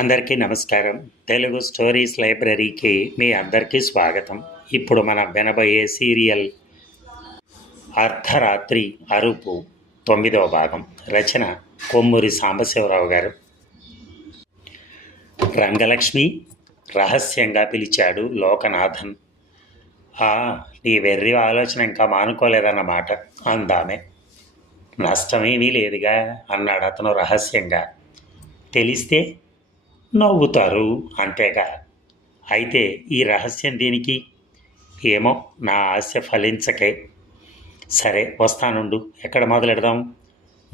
అందరికీ నమస్కారం. తెలుగు స్టోరీస్ లైబ్రరీకి మీ అందరికీ స్వాగతం. ఇప్పుడు మనం వినబోయే సీరియల్ అర్ధరాత్రి అరుపు తొమ్మిదవ భాగం. రచన కొమ్మూరి సాంబశివరావు గారు. రంగలక్ష్మి రహస్యంగా పిలిచాడు లోకనాథన్. "ఆ, నీ వెర్రి ఆలోచన ఇంకా మానుకోలేదన్నమాట అందామె. నష్టమేమీ లేదుగా అన్నాడు అతను రహస్యంగా. తెలిస్తే నవ్వుతారు అంతేగా. అయితే ఈ రహస్యం దీనికి? ఏమో నా ఆశ ఫలించకే. సరే వస్తానుండు. ఎక్కడ మొదలెడదాం?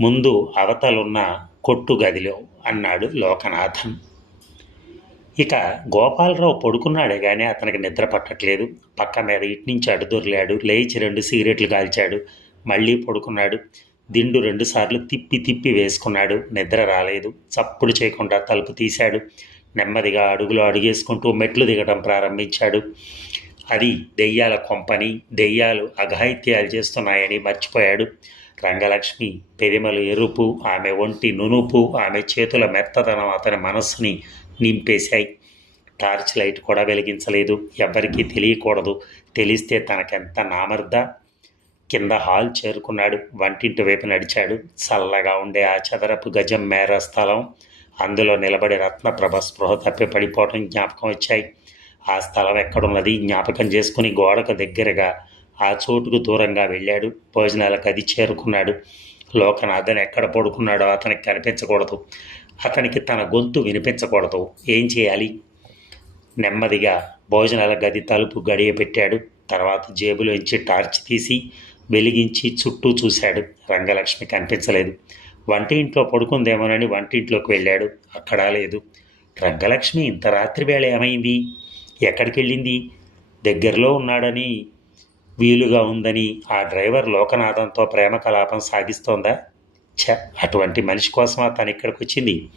ముందు అవతలున్న కొట్టు గదిలో అన్నాడు లోకనాథన్ ఇక గోపాలరావు పడుకున్నాడే కానీ అతనికి నిద్ర పట్టట్లేదు. పక్క మీద ఇటు నుంచి అటు లేచి రెండు సిగరెట్లు కాల్చాడు. మళ్ళీ పడుకున్నాడు. దిండు రెండుసార్లు తిప్పి తిప్పి వేసుకున్నాడు. నిద్ర రాలేదు. చప్పుడు చేయకుండా తలుపు తీశాడు. నెమ్మదిగా అడుగులు అడుగేసుకుంటూ మెట్లు దిగడం ప్రారంభించాడు. అది దెయ్యాల కొంపని దెయ్యాలు అఘాయిత్యాలు చేస్తున్నాయని మర్చిపోయాడు. రంగలక్ష్మి పెదిమలు ఎరుపు ఆమె ఒంటి నునుపు ఆమె చేతుల మెత్తదనం అతని మనస్సుని నింపేశాయి. టార్చ్ లైట్ కూడా వెలిగించలేదు. ఎవ్వరికీ తెలియకూడదు. తెలిస్తే తనకెంత నామర్ద? కింద హాల్ చేరుకున్నాడు. వంటింటి వైపు నడిచాడు. చల్లగా ఉండే ఆ చదరపు గజం మేర స్థలం. అందులో నిలబడి రత్నప్రభ స్పృహ తప్పి పడిపోవటం జ్ఞాపకం వచ్చాయి. ఆ స్థలం ఎక్కడున్నది జ్ఞాపకం చేసుకుని గోడకు దగ్గరగా ఆ చోటుకు దూరంగా వెళ్ళాడు. భోజనాల గది చేరుకున్నాడు. లోకనాథన్ ఎక్కడ పడుకున్నాడో అతనికి కనిపించకూడదు. అతనికి తన గొంతు వినిపించకూడదు. ఏం చేయాలి? నెమ్మదిగా భోజనాల గది తలుపు గడియ పెట్టాడు తర్వాత జేబులోంచి టార్చ్ తీసి వెలిగించి చుట్టూ చూశాడు. రంగలక్ష్మి కనిపించలేదు. వంట ఇంట్లో పడుకుందేమోనని వంటింట్లోకి వెళ్ళాడు. అక్కడా లేదు. రంగలక్ష్మి ఇంత రాత్రి వేళ ఏమైంది? ఎక్కడికి వెళ్ళింది దగ్గరలో ఉన్నాడని వీలుగా ఉందని ఆ డ్రైవర్ లోకనాథంతో ప్రేమ కలాపం సాగిస్తోందా? ఛ అటువంటి మనిషి కోసమా తను ఇక్కడికి వచ్చింది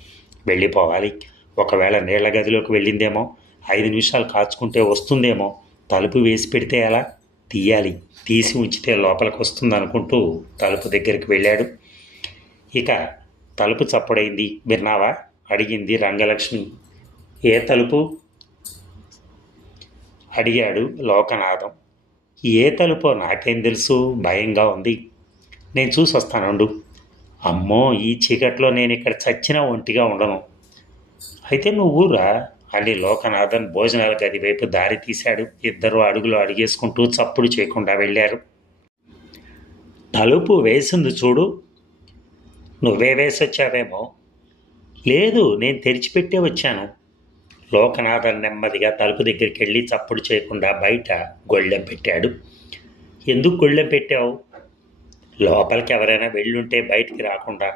వెళ్ళిపోవాలి. ఒకవేళ నీళ్ళ గదిలోకి వెళ్ళిందేమో ఐదు నిమిషాలు కాచుకుంటే వస్తుందేమో తలుపు వేసి పెడితే ఎలా? తీయాలి. తీసి ఉంచితే లోపలికి వస్తుంది అనుకుంటూ తలుపు దగ్గరికి వెళ్ళాడు. ఇక తలుపు చప్పుడైంది. విన్నావా? అడిగింది రంగలక్ష్మి. ఏ తలుపు? అడిగాడు లోకనాథం. ఏ తలుపో నాకేం తెలుసు? భయంగా ఉంది. నేను చూసి వస్తానండు అమ్మో ఈ చీకట్లో నేను ఇక్కడ చచ్చినా ఒంటిగా ఉండను. అయితే నువ్వు రా. అని లోకనాథన్ భోజనాల గది వైపు దారి తీశాడు. ఇద్దరు అడుగులు అడిగేసుకుంటూ చప్పుడు చేయకుండా వెళ్ళారు. తలుపు వేసింది చూడు. నువ్వే వేసొచ్చావేమో. లేదు నేను తెరిచిపెట్టే వచ్చాను. లోకనాథన్ నెమ్మదిగా తలుపు దగ్గరికి వెళ్ళి చప్పుడు చేయకుండా బయట గొళ్ళెం పెట్టాడు. ఎందుకు గొళ్ళెం పెట్టావు? లోపలికి ఎవరైనా వెళ్ళుంటే బయటికి రాకుండా.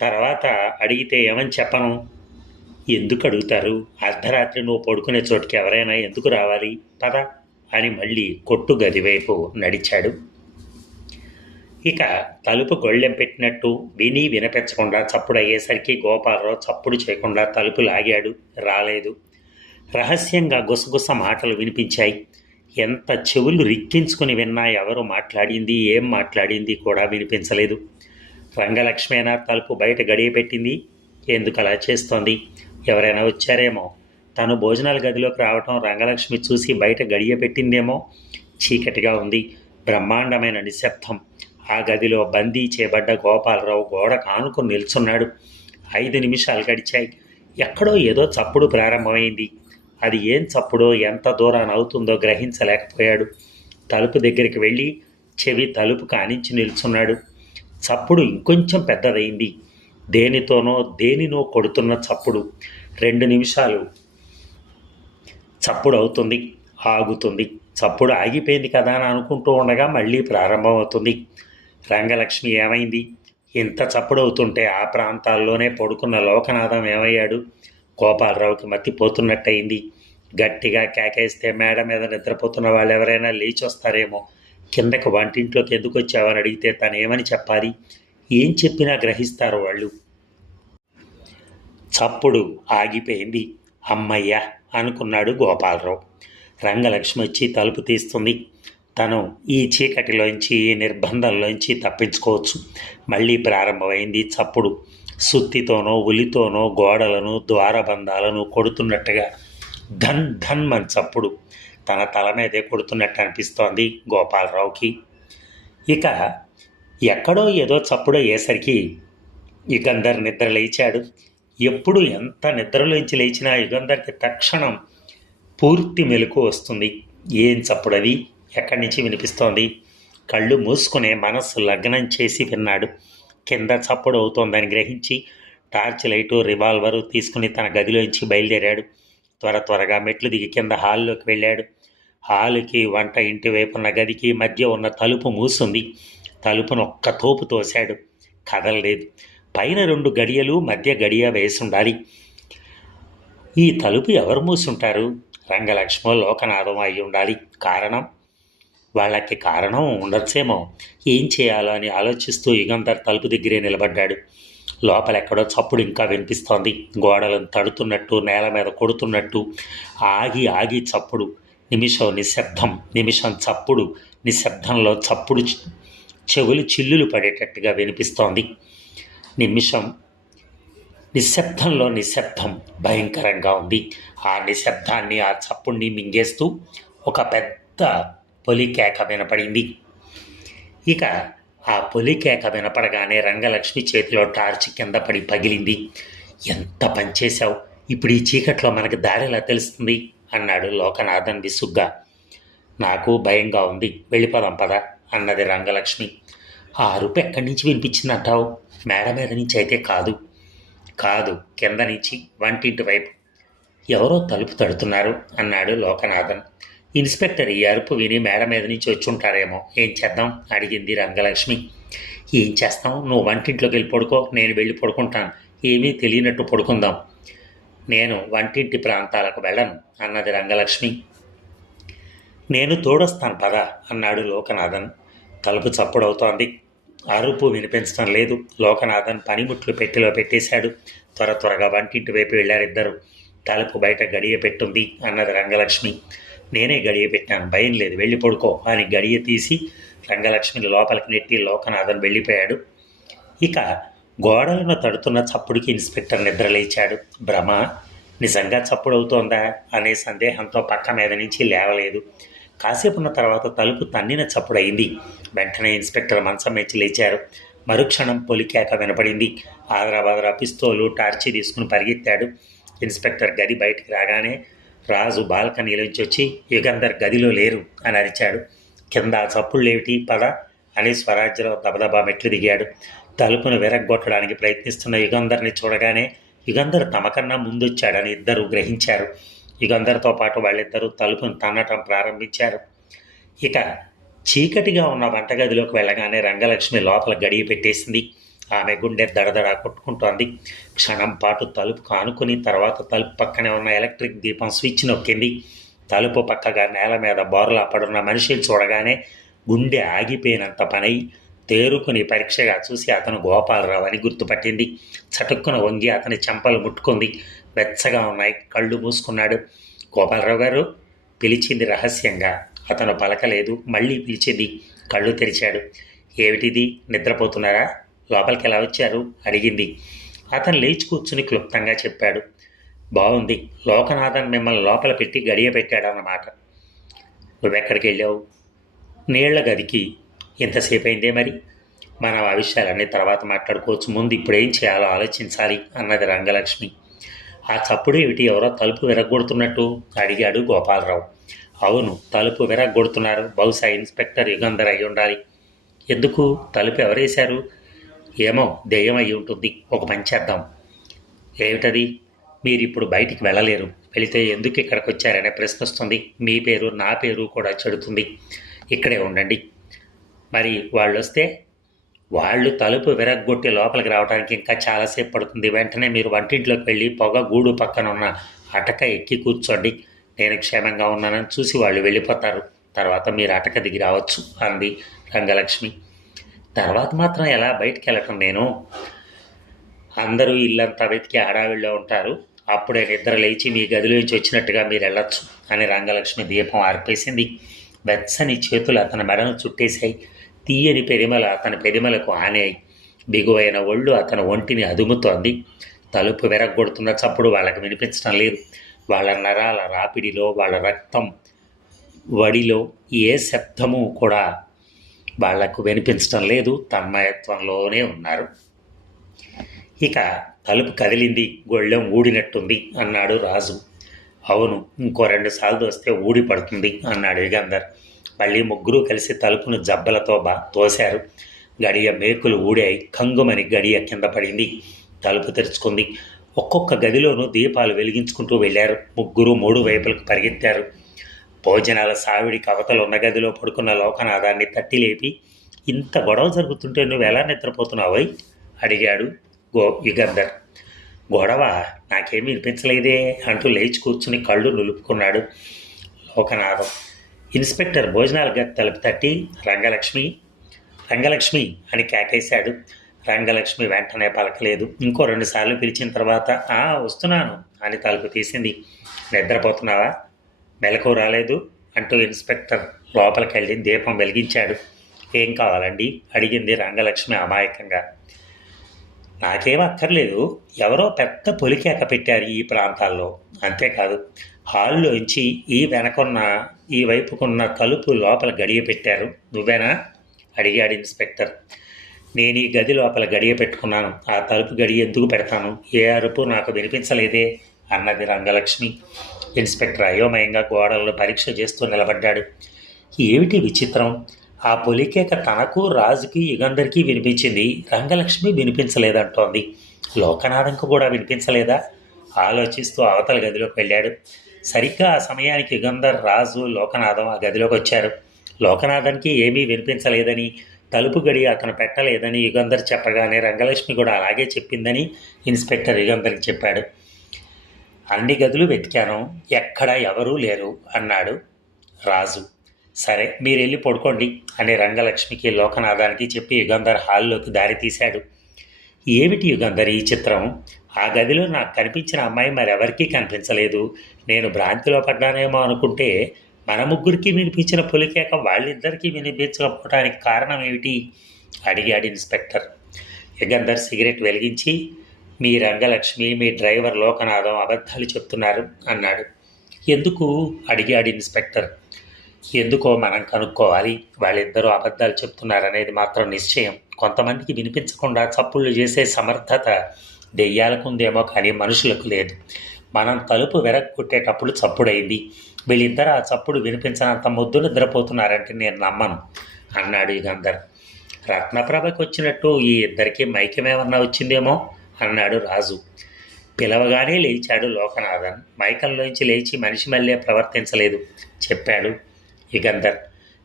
తర్వాత అడిగితే ఏమని చెప్పను? ఎందుకు అడుగుతారు అర్ధరాత్రి నువ్వు పడుకునే చోటుకి ఎవరైనా ఎందుకు రావాలి? పద అని మళ్ళీ కొట్టు గది వైపు నడిచాడు. ఇక తలుపు గొళ్ళెం పెట్టినట్టు విని వినిపించకుండా చప్పుడు అయ్యేసరికి గోపాలరావు చప్పుడు చేయకుండా తలుపు లాగాడు. రాలేదు. రహస్యంగా గుసగుస మాటలు వినిపించాయి. ఎంత చెవులు రిక్కించుకుని విన్నా ఎవరు మాట్లాడింది ఏం మాట్లాడింది కూడా వినిపించలేదు. రంగలక్ష్మేనా తలుపు బయట గడియ పెట్టింది ఎందుకు అలా చేస్తోంది? ఎవరైనా వచ్చారేమో. తను భోజనాల గదిలోకి రావటం రంగలక్ష్మి చూసి బయట గడియ పెట్టిందేమో చీకటిగా ఉంది. బ్రహ్మాండమైన నిశ్శబ్దం. ఆ గదిలో బందీ చేయబడ్డ గోపాలరావు గోడ కానుకొని నిల్చున్నాడు. ఐదు నిమిషాలు గడిచాయి. ఎక్కడో ఏదో చప్పుడు ప్రారంభమైంది. అది ఏం చప్పుడో ఎంత దూరాన్ని అవుతుందో గ్రహించలేకపోయాడు. తలుపు దగ్గరికి వెళ్ళి చెవి తలుపు కానించి నిల్చున్నాడు. చప్పుడు ఇంకొంచెం పెద్దదైంది దేనితోనో దేనినో కొడుతున్న చప్పుడు. రెండు నిమిషాలు. చప్పుడు అవుతుంది ఆగుతుంది. చప్పుడు ఆగిపోయింది కదా అని అనుకుంటూ ఉండగా మళ్ళీ ప్రారంభమవుతుంది. రంగలక్ష్మి ఏమైంది? ఇంత చప్పుడు అవుతుంటే ఆ ప్రాంతాల్లోనే పడుకున్న లోకనాథం ఏమయ్యాడు? గోపాలరావుకి మత్తిపోతున్నట్టయింది గట్టిగా కేకేస్తే మేడ మీద నిద్రపోతున్న వాళ్ళు ఎవరైనా లేచి వస్తారేమో కిందకి వంటింట్లోకి ఎందుకు వచ్చావని అడిగితే తనేమని చెప్పాలి? ఏం చెప్పినా గ్రహిస్తారు వాళ్ళు. చప్పుడు ఆగిపోయింది. అమ్మయ్య అనుకున్నాడు గోపాలరావు. రంగలక్ష్మి వచ్చి తలుపు తీస్తుంది. తను ఈ చీకటిలోంచి ఈ నిర్బంధంలోంచి తప్పించుకోవచ్చు. మళ్ళీ ప్రారంభమైంది చప్పుడు. సుత్తితోనో ఉలితోనో గోడలను ద్వారబంధాలను కొడుతున్నట్టుగా ధన్ ధన్ అని చప్పుడు తన తల మీదే కొడుతున్నట్టు అనిపిస్తోంది గోపాలరావుకి. ఇక ఎక్కడో ఏదో చప్పుడు అయ్యేసరికి యుగంధర్ నిద్ర లేచాడు ఎప్పుడు ఎంత నిద్రలోంచి లేచినా యుగంధర్కి తక్షణం పూర్తి మెలకు వస్తుంది. ఏం చప్పుడది? ఎక్కడి నుంచి వినిపిస్తోంది? కళ్ళు మూసుకునే మనస్సు లగ్నం చేసి విన్నాడు. కింద చప్పుడు అవుతోందని గ్రహించి టార్చ్ లైటు రివాల్వరు తీసుకుని తన గదిలోంచి బయలుదేరాడు. త్వర త్వరగా మెట్లు దిగి కింద హాల్లోకి వెళ్ళాడు. హాలుకి వంట ఇంటి వైపు ఉన్న గదికి మధ్య ఉన్న తలుపు మూసుంది. తలుపును ఒక్క తోపు తోశాడు. కదలలేదు. పైన రెండు గడియలు మధ్య గడియ వేసి ఉండాలి ఈ తలుపు ఎవరు మూసుంటారు? రంగలక్ష్మో లోకనాథం అయి ఉండాలి కారణం? వాళ్ళకి కారణం ఉండొచ్చేమో. ఏం చేయాలో అని ఆలోచిస్తూ యుగంధర్ తలుపు దగ్గరే నిలబడ్డాడు. లోపలెక్కడో చప్పుడు ఇంకా వినిపిస్తోంది. గోడలను తడుతున్నట్టు నేల మీద కొడుతున్నట్టు. ఆగి ఆగి చప్పుడు. నిమిషం నిశ్శబ్దం నిమిషం చప్పుడు. నిశ్శబ్దంలో చప్పుడు చెవులు చిల్లులు పడేటట్టుగా వినిపిస్తోంది. నిమిషం. నిశ్శబ్దంలో నిశ్శబ్దం భయంకరంగా ఉంది. ఆ నిశ్శబ్దాన్ని ఆ చప్పుణ్ణి మింగేస్తూ ఒక పెద్ద పొలికేక వినపడింది. ఇక ఆ పొలికేక వినపడగానే రంగలక్ష్మి చేతిలో టార్చ్ కింద పడి పగిలింది. ఎంత పనిచేశావు ఇప్పుడు ఈ చీకట్లో మనకి దారిలా తెలుస్తుంది? అన్నాడు లోకనాథన్ విసుగ్గా. నాకు భయంగా ఉంది. వెళ్ళిపోదాం పద అన్నది రంగలక్ష్మి. ఆ అరుపు ఎక్కడి నుంచి వినిపించిందంటావు? మేడ మీద నుంచి అయితే కాదు. కాదు కింద నుంచి వంటింటి వైపు. ఎవరో తలుపు తడుతున్నారు అన్నాడు లోకనాథన్. ఇన్స్పెక్టర్ ఈ అరుపు విని మేడ మీద నుంచి వచ్చి ఉంటారేమో. ఏం చేద్దాం? అడిగింది రంగలక్ష్మి. ఏం చేస్తాం? నువ్వు వంటింట్లోకి వెళ్ళి పడుకో నేను వెళ్ళి పడుకుంటాను. ఏమీ తెలియనట్టు పడుకుందాం. నేను వంటింటి ప్రాంతాలకు వెళ్ళను అన్నది రంగలక్ష్మి. నేను తోడొస్తాను పద అన్నాడు లోకనాథన్. తలుపు చప్పుడవుతోంది. అరుపు వినిపించడం లేదు. లోకనాథన్ పనిముట్లు పెట్టెలో పెట్టేశాడు. త్వర త్వరగా వంటింటి వైపు వెళ్ళారిద్దరు. తలుపు బయట గడియ పెట్టుంది అన్నది రంగలక్ష్మి. నేనే గడియ పెట్టాను. భయం లేదు. వెళ్ళి పడుకో అని గడియ తీసి రంగలక్ష్మిని లోపలికి నెట్టి లోకనాథన్ వెళ్ళిపోయాడు. ఇక గోడలను తడుతున్న చప్పుడుకి ఇన్స్పెక్టర్ నిద్రలేచాడు భ్రమ! నిజంగా చప్పుడు అవుతోందా అనే సందేహంతో పక్క మీద నుంచి లేవలేదు. కాసేపు ఉన్న తర్వాత తలుపు తన్నిన చప్పుడైంది వెంటనే ఇన్స్పెక్టర్ మంచం మెచ్చి లేచారు. మరుక్షణం పొలికాక వినపడింది. ఆదరాబాదరా పిస్తోలు టార్చి తీసుకుని పరిగెత్తాడు. ఇన్స్పెక్టర్ గది బయటికి రాగానే రాజు బాల్కనీలోంచి వచ్చి యుగంధర్ గదిలో లేరు అని అరిచాడు. కింద చప్పుళ్ళేమిటి? పద అని స్వరాజ్యలో దబదబా మెట్లు దిగాడు. తలుపును విరగ్గొట్టడానికి ప్రయత్నిస్తున్న యుగంధర్ని చూడగానే యుగంధర్ తమకన్నా ముందొచ్చాడని ఇద్దరు గ్రహించారు. యుగంధర్తో పాటు వాళ్ళిద్దరూ తలుపును తన్నటం ప్రారంభించారు. ఇక చీకటిగా ఉన్న వంటగదిలోకి వెళ్ళగానే రంగలక్ష్మి లోపల గడియ పెట్టేసింది. ఆమె గుండె దడదడ కొట్టుకుంటోంది. క్షణం పాటు తలుపు కానుకుని తర్వాత తలుపు పక్కనే ఉన్న ఎలక్ట్రిక్ దీపం స్విచ్ నొక్కింది. తలుపు పక్కగా నేల మీద బోర్లా పడున్న మనిషిని చూడగానే గుండె ఆగిపోయినంత పనై తేరుకుని పరీక్షగా చూసి అతను గోపాలరావు అని గుర్తుపట్టింది. చటుక్కున వంగి అతని చెంపలు ముట్టుకుంది. వెచ్చగా ఉన్నాయి. కళ్ళు మూసుకున్నాడు. గోపాలరావు గారు పిలిచింది రహస్యంగా. అతను పలకలేదు మళ్ళీ పిలిచింది. కళ్ళు తెరిచాడు. ఏమిటిది? నిద్రపోతున్నారా? లోపలికి ఎలా వచ్చారు? అడిగింది. అతను లేచి కూర్చుని క్లుప్తంగా చెప్పాడు. బాగుంది లోకనాథన్ మిమ్మల్ని లోపల పెట్టి గడియ పెట్టాడన్నమాట. నువ్వెక్కడికి వెళ్ళావు నీళ్ళ గదికి. ఎంతసేపు అయిందే మరి? మనం ఆ విషయాలన్నీ తర్వాత మాట్లాడుకోవచ్చు. ముందు ఇప్పుడు ఏం చేయాలో ఆలోచించాలి అన్నది రంగలక్ష్మి. ఆ చప్పుడు ఏమిటి? ఎవరో తలుపు విరగొడుతున్నట్టు అడిగాడు గోపాలరావు. అవును తలుపు విరగొడుతున్నారు బహుశా ఇన్స్పెక్టర్ యుగంధర్ అయి ఉండాలి. ఎందుకు? తలుపు ఎవరేశారు? ఏమో దెయ్యం అయి ఉంటుంది. ఒక పని చేద్దాం. ఏమిటది? మీరు ఇప్పుడు బయటికి వెళ్ళలేరు. వెళితే ఎందుకు ఇక్కడికి వచ్చారనే ప్రశ్న వస్తుంది మీ పేరు నా పేరు కూడా చెడుతుంది. ఇక్కడే ఉండండి. మరి వాళ్ళు వస్తే వాళ్ళు తలుపు విరగ్గొట్టి లోపలికి రావడానికి ఇంకా చాలాసేపు పడుతుంది. వెంటనే మీరు వంటింట్లోకి వెళ్ళి పొగ గూడు పక్కన ఉన్న అటక ఎక్కి కూర్చోండి. నేను క్షేమంగా ఉన్నానని చూసి వాళ్ళు వెళ్ళిపోతారు. తర్వాత మీరు అటక దిగి రావచ్చు అంది రంగలక్ష్మి. తర్వాత మాత్రం ఎలా బయటికి వెళ్ళటం నేను? అందరూ ఇల్లంతా వెతికి హడావిడిలో ఉంటారు. అప్పుడే నిద్ర లేచి మీ గదిలోంచి వచ్చినట్టుగా మీరు వెళ్ళొచ్చు అని రంగలక్ష్మి దీపం ఆర్పేసింది. వెచ్చని చేతులు అతని మెడను చుట్టేశాయి. తీయని పెరిమల అతని పెరిమలకు ఆనేయి. బిగువైన ఒళ్ళు అతని ఒంటిని అదుముతోంది. తలుపు వెరగొడుతున్న చప్పుడు వాళ్ళకి వినిపించడం లేదు. వాళ్ళ నరాల రాపిడిలో వాళ్ళ రక్తం వడిలో ఏ శబ్దము కూడా వాళ్ళకు వినిపించడం లేదు తన్మయత్వంలోనే ఉన్నారు. ఇక తలుపు కదిలింది గొళ్ళెం ఊడినట్టుంది అన్నాడు రాజు. అవును ఇంకో రెండు సార్లు వస్తే ఊడి పడుతుంది అన్నాడు యుగంధర్. మళ్ళీ ముగ్గురు కలిసి తలుపును జబ్బలతో బా తోశారు. గడియ మేకులు ఊడాయి కంగుమని గడియ కింద పడింది. తలుపు తెరుచుకుంది. ఒక్కొక్క గదిలోనూ దీపాలు వెలిగించుకుంటూ వెళ్ళారు. ముగ్గురు మూడు వైపులకు పరిగెత్తారు. భోజనాల సావిడికి కవతలు ఉన్న గదిలో పడుకున్న లోకనాథాన్ని తట్టి లేపి ఇంత గొడవ జరుగుతుంటే నువ్వు ఎలా నిద్రపోతున్నావై అడిగాడు గో యుగంధర్. గొడవ నాకేమీ వినిపించలేదే అంటూ లేచి కూర్చుని కళ్ళు నులుపుకున్నాడు లోకనాథం. ఇన్స్పెక్టర్ భోజనాల గది తలుపు తట్టి రంగలక్ష్మి రంగలక్ష్మి అని కేకేశాడు. రంగలక్ష్మి వెంటనే పలకలేదు. ఇంకో రెండుసార్లు పిలిచిన తర్వాత ఆ వస్తున్నాను. అని తలుపు తీసింది. నిద్రపోతున్నావా? మెలకు రాలేదు అంటూ ఇన్స్పెక్టర్ లోపలికి వెళ్ళి దీపం వెలిగించాడు. ఏం కావాలండి? అడిగింది రంగలక్ష్మి అమాయకంగా. నాకేం అక్కర్లేదు. ఎవరో పెద్ద పొలికేక పెట్టారు ఈ ప్రాంతాల్లో. అంతేకాదు హాల్లోంచి ఈ వెనకున్న ఈ వైపుకున్న తలుపు లోపల గడియ పెట్టారు. నువ్వేనా? అడిగాడు ఇన్స్పెక్టర్. నేను ఈ గది లోపల గడియ పెట్టుకున్నాను. ఆ తలుపు గడియ ఎందుకు పెడతాను? ఏ అరుపు నాకు వినిపించలేదే అన్నది రంగలక్ష్మి. ఇన్స్పెక్టర్ అయోమయంగా గోడల్లో పరీక్ష చేస్తూ నిలబడ్డాడు. ఏమిటి విచిత్రం? ఆ పొలికేక తనకు రాజుకి యుగంధర్కి వినిపించింది. రంగలక్ష్మి వినిపించలేదంటోంది. లోకనాథంకు కూడా వినిపించలేదా? ఆలోచిస్తూ అవతల గదిలోకి వెళ్ళాడు. సరిగ్గా ఆ సమయానికి యుగంధర్ రాజు లోకనాథం ఆ గదిలోకి వచ్చారు. లోకనాథన్కి ఏమీ వినిపించలేదని తలుపు గడి అతను పెట్టలేదని యుగంధర్ చెప్పగానే రంగలక్ష్మి కూడా అలాగే చెప్పిందని ఇన్స్పెక్టర్ యుగంధర్కి చెప్పాడు. అన్ని గదులు వెతికాను ఎక్కడ ఎవరూ లేరు అన్నాడు రాజు. సరే మీరు వెళ్ళి పడుకోండి అని రంగలక్ష్మికి లోకనాథానికి చెప్పి యుగంధర్ హాల్లోకి దారి తీశాడు. ఏమిటి యుగంధర్ ఈ చిత్రం? ఆ గదిలో నాకు కనిపించిన అమ్మాయి మరెవరికీ కనిపించలేదు. నేను భ్రాంతిలో పడ్డానేమో అనుకుంటే మన ముగ్గురికి వినిపించిన పులికేక వాళ్ళిద్దరికీ వినిపించకపోవడానికి కారణం ఏమిటి? అడిగాడు ఇన్స్పెక్టర్. యుగంధర్ సిగరెట్ వెలిగించి మీ రంగలక్ష్మి మీ డ్రైవర్ లోకనాథం అబద్ధాలు చెప్తున్నారు అన్నాడు. ఎందుకు? అడిగాడు ఇన్స్పెక్టర్. ఎందుకో మనం కనుక్కోవాలి. వాళ్ళిద్దరూ అబద్ధాలు చెప్తున్నారనేది మాత్రం నిశ్చయం. కొంతమందికి వినిపించకుండా చప్పుళ్ళు చేసే సమర్థత దెయ్యాలకు ఉందేమో కానీ మనుషులకు లేదు. మనం తలుపు వెరక్కుట్టేటప్పుడు చప్పుడైంది. వీళ్ళిద్దరు ఆ చప్పుడు వినిపించినంత ముద్దు నిద్రపోతున్నారంటే నేను నమ్మను అన్నాడు యుగంధర్. రత్నప్రభకి వచ్చినట్టు ఈ ఇద్దరికి మైకమేమన్నా వచ్చిందేమో అన్నాడు రాజు. పిలవగానే లేచాడు లోకనాథన్. మైకంలోంచి లేచి మనిషి మళ్ళీ ప్రవర్తించలేదు చెప్పాడు యుగంధర్.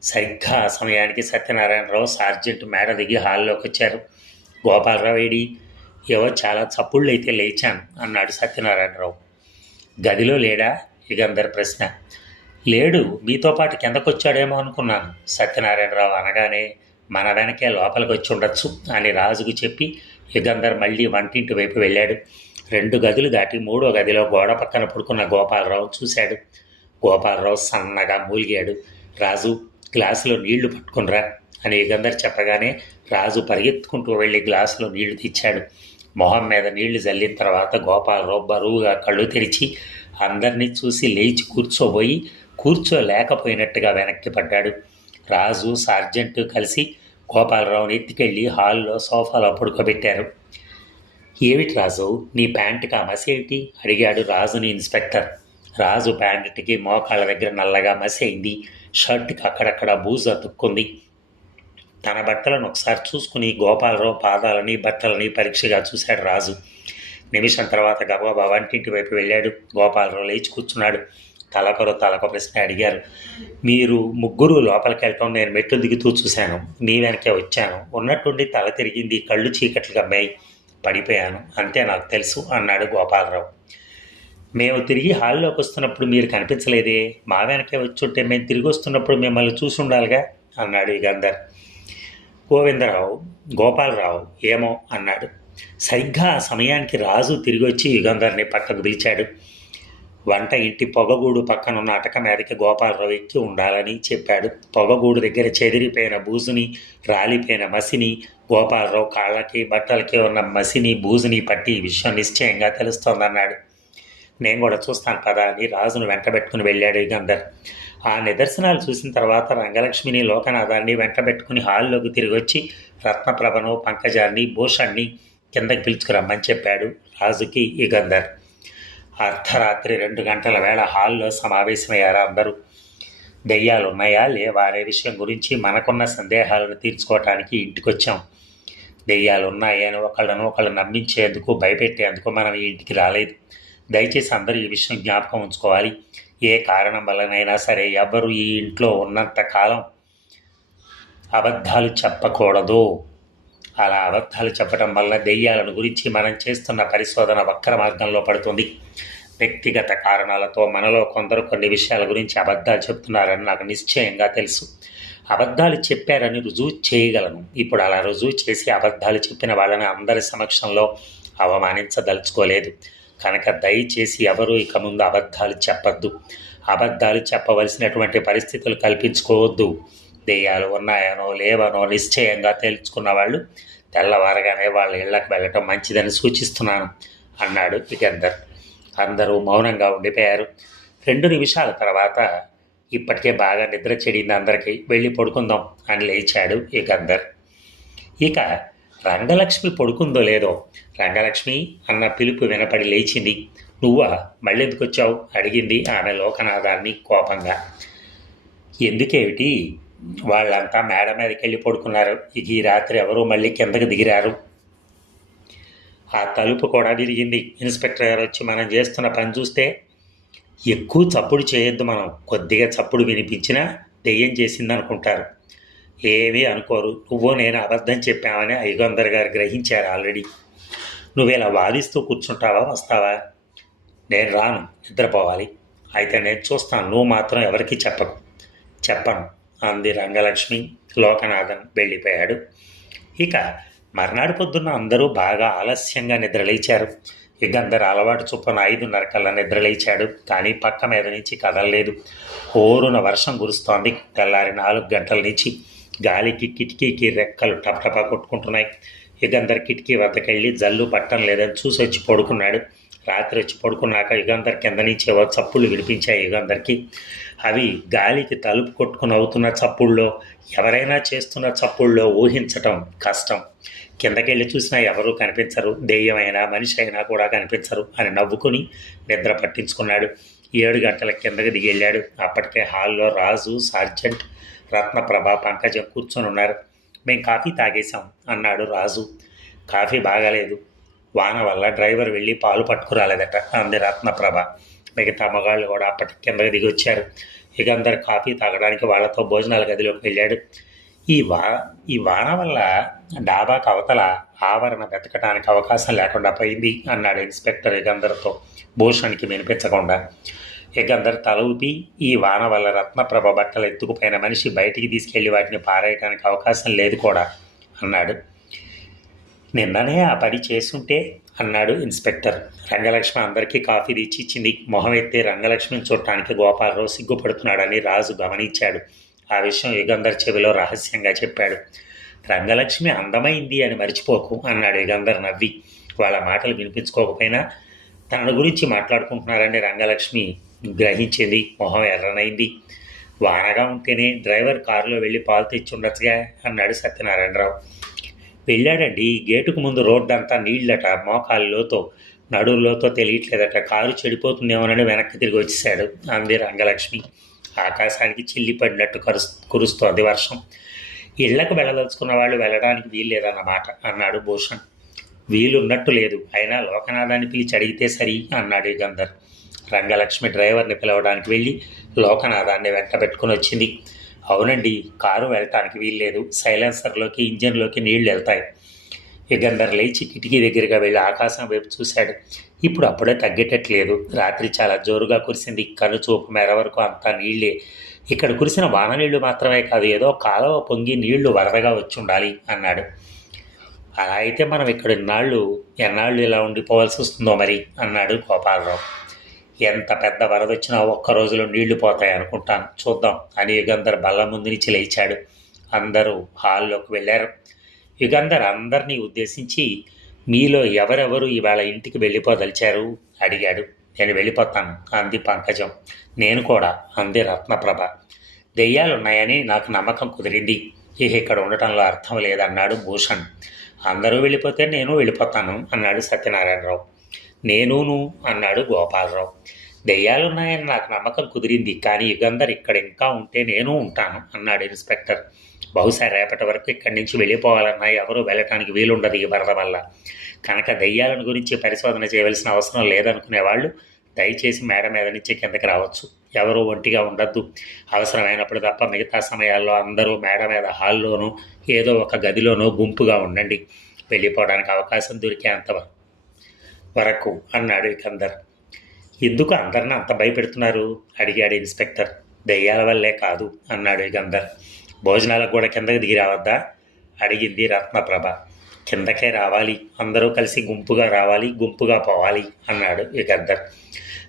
సరిగ్గా ఆ సమయానికి సత్యనారాయణరావు సార్జెంట్ మేడ దిగి హాల్లోకి వచ్చారు. గోపాలరావు ఏడి ఏవో చాలా చప్పుళ్ళు అయితే లేచాను అన్నాడు సత్యనారాయణరావు. గదిలో లేడా? యుగంధర్ ప్రశ్న. లేడు. మీతో పాటు కిందకొచ్చాడేమో అనుకున్నాను. సత్యనారాయణరావు అనగానే మన వెనకే లోపలికి వచ్చి ఉండొచ్చు అని రాజుకు చెప్పి యుగంధర్ మళ్ళీ వంటింటి వైపు వెళ్ళాడు. రెండు గదులు దాటి మూడో గదిలో గోడ పక్కన పడుకున్న గోపాలరావు చూశాడు. గోపాలరావు సన్నగా మూలిగాడు. రాజు గ్లాసులో నీళ్ళు పట్టుకునిరా అని యుగంధర్ చెప్పగానే రాజు పరిగెత్తుకుంటూ వెళ్ళి గ్లాసులో నీళ్ళు తెచ్చాడు. మొహం మీద నీళ్ళు చల్లిన తర్వాత గోపాలరావు బరువుగా కళ్ళు తెరిచి అందరినీ చూసి లేచి కూర్చోబోయి కూర్చోలేకపోయినట్టుగా వెనక్కి పడ్డాడు. రాజు సార్జెంట్ కలిసి గోపాలరావుని ఎత్తుకెళ్ళి హాల్లో సోఫాలో పడుకోబెట్టారు. ఏమిటి రాజు నీ ప్యాంటుకి ఆ మసి ఏంటి అడిగాడు రాజుని ఇన్స్పెక్టర్. రాజు ప్యాంటుకి మోకాళ్ళ దగ్గర నల్లగా మసి అయింది. షర్ట్కి అక్కడక్కడ బూజు అతుక్కుంది. తన బట్టలను ఒకసారి చూసుకుని గోపాలరావు పాదాలని బట్టలని పరీక్షగా చూశాడు రాజు. నిమిషం తర్వాత గబగబా వంటింటి వైపు వెళ్ళాడు. గోపాలరావు లేచి కూర్చున్నాడు. తలకొరు తలక ప్రశ్న అడిగారు. మీరు ముగ్గురు లోపలికి వెళ్ళటం నేను మెట్లు దిగుతూ చూశాను. మీ వెనకే వచ్చాను. ఉన్నట్టుండి తల తిరిగింది. కళ్ళు చీకట్లు గమ్మాయి పడిపోయాను. అంతే నాకు తెలుసు అన్నాడు గోపాలరావు. మేము తిరిగి హాల్లోకి వస్తున్నప్పుడు మీరు కనిపించలేదే. మా వెనకే వచ్చుంటే మేము తిరిగి వస్తున్నప్పుడు మిమ్మల్ని చూసి ఉండాలిగా అన్నాడు యుగంధర్ గోవిందరావు గోపాలరావు ఏమో అన్నాడు. సరిగ్గా ఆ సమయానికి రాజు తిరిగి వచ్చి యుగంధర్ని పక్కకు పిలిచాడు. వంట ఇంటి పొగగూడు పక్కనున్న అటక మీదకి గోపాలరావు ఎక్కి ఉండాలని చెప్పాడు. పొగగూడు దగ్గర చెదిరిపోయిన బూజుని రాలిపోయిన మసిని గోపాలరావు కాళ్ళకి బట్టలకి ఉన్న మసిని బూజుని పట్టి విషయం నిశ్చయంగా తెలుస్తోందన్నాడు. నేను కూడా చూస్తాను పదా అని రాజును వెంటబెట్టుకుని వెళ్ళాడు యుగంధర్. ఆ నిదర్శనాలు చూసిన తర్వాత రంగలక్ష్మిని లోకనాథాన్ని వెంటబెట్టుకుని హాల్లోకి తిరిగి వచ్చి రత్నప్రభను పంకజాన్ని భూషణ్ణి కిందకి పిలుచుకురమ్మని చెప్పాడు రాజుకి యుగంధర్ అర్ధరాత్రి రెండు గంటల వేళ హాల్లో సమావేశమయ్యారు అందరూ. దెయ్యాలు ఉన్నాయా లేవా అనే విషయం గురించి మనకున్న సందేహాలను తీర్చుకోవటానికి ఇంటికొచ్చాం. దెయ్యాలు ఉన్నాయి అని ఒకళ్ళను ఒకళ్ళు నమ్మించేందుకు భయపెట్టేందుకు మనం ఈ ఇంటికి రాలేదు. దయచేసి అందరూ ఈ విషయం జ్ఞాపకం ఉంచుకోవాలి. ఏ కారణం వల్లనైనా సరే ఎవరు ఈ ఇంట్లో ఉన్నంత కాలం అబద్ధాలు చెప్పకూడదు. అలా అబద్ధాలు చెప్పడం వల్ల దెయ్యాలను గురించి మనం చేస్తున్న పరిశోధన వక్ర మార్గంలో పడుతుంది. వ్యక్తిగత కారణాలతో మనలో కొందరు కొన్ని విషయాల గురించి అబద్ధాలు చెప్తున్నారని నాకు నిశ్చయంగా తెలుసు. అబద్ధాలు చెప్పారని రుజువు చేయగలను. ఇప్పుడు అలా రుజువు చేసి అబద్ధాలు చెప్పిన వాళ్ళని అందరి సమక్షంలో అవమానించదలుచుకోలేదు. కనుక దయచేసి ఎవరు ఇక ముందు అబద్ధాలు చెప్పద్దు. అబద్ధాలు చెప్పవలసినటువంటి పరిస్థితులు కల్పించుకోవద్దు. దెయ్యాలు ఉన్నాయనో లేవనో నిశ్చయంగా తేల్చుకున్న వాళ్ళు తెల్లవారగానే వాళ్ళ ఇళ్ళకి వెళ్ళటం మంచిదని సూచిస్తున్నాను అన్నాడు యుగంధర్ అందరూ మౌనంగా ఉండిపోయారు. రెండు నిమిషాల తర్వాత ఇప్పటికే బాగా నిద్ర చెడింది అందరికీ వెళ్ళి పడుకుందాం అని లేచాడు యుగంధర్ ఇక రంగలక్ష్మి పడుకుందో లేదో రంగలక్ష్మి అన్న పిలుపు వినపడి లేచింది. నువ్వా? మళ్ళెందుకు వచ్చావు అడిగింది ఆమె లోకనాథాన్ని కోపంగా. ఎందుకేమిటి? వాళ్ళంతా మేడ మీదకి వెళ్ళి పడుకున్నారు. ఇక ఈ రాత్రి ఎవరు మళ్ళీ కిందకి దిగిరారు. ఆ తలుపు కూడా విరిగింది. ఇన్స్పెక్టర్ గారు వచ్చి మనం చేస్తున్న పని చూస్తే ఎక్కువ చప్పుడు చేయొద్దు మనం. కొద్దిగా చప్పుడు వినిపించినా దెయ్యం చేసింది అనుకుంటారు ఏమీ అనుకోరు. నువ్వు నేను అబద్ధం చెప్పామని అయ్యగందర్ గారు గ్రహించారు ఆల్రెడీ. నువ్వు ఇలా వాదిస్తూ కూర్చుంటావా వస్తావా? నేను రాను నిద్రపోవాలి. అయితే నేను చూస్తాను నువ్వు మాత్రం ఎవరికి చెప్పకు. చెప్పను అంది రంగలక్ష్మి. లోకనాథన్ వెళ్ళిపోయాడు. ఇక మర్నాడు పొద్దున్న అందరూ బాగా ఆలస్యంగా నిద్రలేచారు. ఇగందరు అలవాటు చొప్పున ఐదున్నర కల్లా నిద్రలేచాడు. కానీ పక్క మీద నుంచి కదలలేదు. హోరున వర్షం కురుస్తోంది. తెల్లారి నాలుగు గంటల నుంచి గాలికి కిటికీకి రెక్కలు టపటపా కొట్టుకుంటున్నాయి. యుగంధర్ కిటికీ వద్దకెళ్ళి జల్లు పట్టం లేదని చూసి వచ్చి పడుకున్నాడు. రాత్రి వచ్చి పడుకున్నాక యుగంధర్ కింద నుంచి ఏవో చప్పుళ్ళు వినిపించాయి యుగంధర్కి. అవి గాలికి తలుపు కొట్టుకుని అవుతున్న చప్పుల్లో ఎవరైనా చేస్తున్న చప్పుల్లో ఊహించటం కష్టం. కిందకెళ్ళి చూసినా ఎవరూ కనిపించరు. దెయ్యమైనా మనిషి అయినా కూడా కనిపించరు అని నవ్వుకుని నిద్ర పట్టించుకున్నాడు. ఏడు గంటల కిందకి దిగి వెళ్ళాడు అప్పటికే హాల్లో రాజు సార్జెంట్ రత్నప్రభ పంకజం కూర్చొని ఉన్నారు. మేము కాఫీ తాగేశాం అన్నాడు రాజు. కాఫీ బాగాలేదు. వాన వల్ల డ్రైవర్ వెళ్ళి పాలు పట్టుకురాలేదట అంది రత్నప్రభ మిగతా మగాళ్ళు కూడా అప్పటి కిందకి దిగి వచ్చారు. ఇక అందరు కాఫీ తాగడానికి వాళ్ళతో భోజనాల గదిలోకి వెళ్ళాడు. ఈ వా ఈ వాన వల్ల డాబాకు అవతల ఆవరణ వెతకడానికి అవకాశం లేకుండా పోయింది అన్నాడు ఇన్స్పెక్టర్ యుగంధర్తో భూషణ్కి వినిపించకుండా. యుగంధర్ తల ఊపి ఈ వాన వల్ల రత్నప్రభ బట్టలు ఎత్తుకుపోయిన మనిషి బయటికి తీసుకెళ్ళి వాటిని పారేయడానికి అవకాశం లేదు కూడా అన్నాడు. నిన్ననే ఆ పని చేసుంటే అన్నాడు ఇన్స్పెక్టర్. రంగలక్ష్మి అందరికీ కాఫీ తెచ్చి ఇచ్చింది. మొహం ఎత్తే రంగలక్ష్మిని చూడటానికి గోపాలరావు సిగ్గుపడుతున్నాడని రాజు గమనించాడు. ఆ విషయం యుగంధర్ చెవిలో రహస్యంగా చెప్పాడు. రంగలక్ష్మి అందమైంది అని మర్చిపోకు అన్నాడు యుగంధర్ నవ్వి. వాళ్ళ మాటలు వినిపించుకోకపోయినా తన గురించి మాట్లాడుకుంటున్నారని రంగలక్ష్మి. గ్రహించింది. మొహం ఎర్రనైంది. వానగా ఉంటేనే డ్రైవర్ కారులో వెళ్ళి పాలు తెచ్చుండొచ్చుగా అన్నాడు సత్యనారాయణరావు. వెళ్ళాడండి. గేటుకు ముందు రోడ్డంతా నీళ్ళట. మోకాళ్ళలోతో నడుల్లోతో తెలియట్లేదట. కారు చెడిపోతుందేమోనని వెనక్కి తిరిగి వచ్చేసాడు అంది రంగలక్ష్మి. ఆకాశానికి చిల్లి పడినట్టు కరుస్ కురుస్తోంది వర్షం. ఇళ్ళకు వెళ్ళదలుచుకున్న వాళ్ళు వెళ్ళడానికి వీల్లేదన్నమాట అన్నాడు భూషణ్. వీలున్నట్టు లేదు. అయినా లోకనాథాన్ని పిలిచి అడిగితే సరి అన్నాడు గంధర్. రంగలక్ష్మి డ్రైవర్ని పిలవడానికి వెళ్ళి లోకనాథాన్ని వెంట పెట్టుకుని వచ్చింది. అవునండి కారు వెళ్ళటానికి వీల్లేదు. సైలెన్సర్లోకి ఇంజన్లోకి నీళ్ళు వెళ్తాయి. యుగంధర్ లేచి కిటికీ దగ్గరగా వెళ్ళి ఆకాశం వైపు చూశాడు. ఇప్పుడు అప్పుడే తగ్గేటట్లేదు. రాత్రి చాలా జోరుగా కురిసింది. కనుచూపు మేర వరకు అంతా నీళ్ళే ఇక్కడ కురిసిన వాన నీళ్ళు మాత్రమే కాదు ఏదో కాలువ పొంగి నీళ్ళు వరదగా వచ్చి ఉండాలి అన్నాడు. అలా అయితే మనం ఇక్కడ ఇన్నాళ్ళు ఎన్నాళ్ళు ఇలా ఉండిపోవాల్సి వస్తుందో మరి? అన్నాడు గోపాలరావు. ఎంత పెద్ద వరద వచ్చినా ఒక్క రోజులో నీళ్ళు పోతాయి అనుకుంటాను. చూద్దాం. అని యుగంధర్ బల్ల ముందు నుంచి లేచాడు. అందరూ హాల్లోకి వెళ్ళారు. యుగంధర్ అందరినీ ఉద్దేశించి మీలో ఎవరెవరు ఇవాళ ఇంటికి వెళ్ళిపోదలిచారు? అడిగాడు. నేను వెళ్ళిపోతాను అంది పంకజం. నేను కూడా అంది రత్నప్రభ. దెయ్యాలున్నాయని నాకు నమ్మకం కుదిరింది. ఇక ఇక్కడ ఉండటంలో అర్థం లేదన్నాడు భూషణ్. అందరూ వెళ్ళిపోతే నేను వెళ్ళిపోతాను అన్నాడు సత్యనారాయణరావు. నేనూను అన్నాడు గోపాలరావు. దెయ్యాలున్నాయని నాకు నమ్మకం కుదిరింది కానీ యుగంధర్ ఇక్కడ ఇంకా ఉంటే నేను ఉంటాను అన్నాడు ఇన్స్పెక్టర్. బహుశా రేపటి వరకు ఇక్కడి నుంచి వెళ్ళిపోవాలన్నా ఎవరూ వెళ్ళటానికి వీలుండదు ఈ వరద వల్ల. కనుక దెయ్యాలను గురించి పరిశోధన చేయవలసిన అవసరం లేదనుకునే వాళ్ళు దయచేసి మేడ మీద నుంచి కిందకి రావచ్చు. ఎవరు ఒంటిగా ఉండద్దు. అవసరమైనప్పుడు తప్ప మిగతా సమయాల్లో అందరూ మేడ మీద హాల్లోనూ ఏదో ఒక గదిలోనూ గుంపుగా ఉండండి. వెళ్ళిపోవడానికి అవకాశం దొరికే అంతవరకు వరకు అన్నాడు వికందర్ ఎందుకు అందరిని అంత భయపెడుతున్నారు? అడిగాడు ఇన్స్పెక్టర్. దెయ్యాల వల్లే కాదు అన్నాడు వికందర్ భోజనాలకు కూడా కిందకి దిగి రావద్దా? అడిగింది రత్నప్రభ. కిందకే రావాలి. అందరూ కలిసి గుంపుగా రావాలి గుంపుగా పోవాలి అన్నాడు వికందర్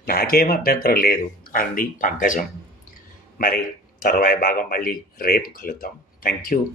నాకేం అభ్యంతరం లేదు అంది పంకజం. మరి తరువాయి భాగం మళ్ళీ రేపు కలుద్దాం. Thank you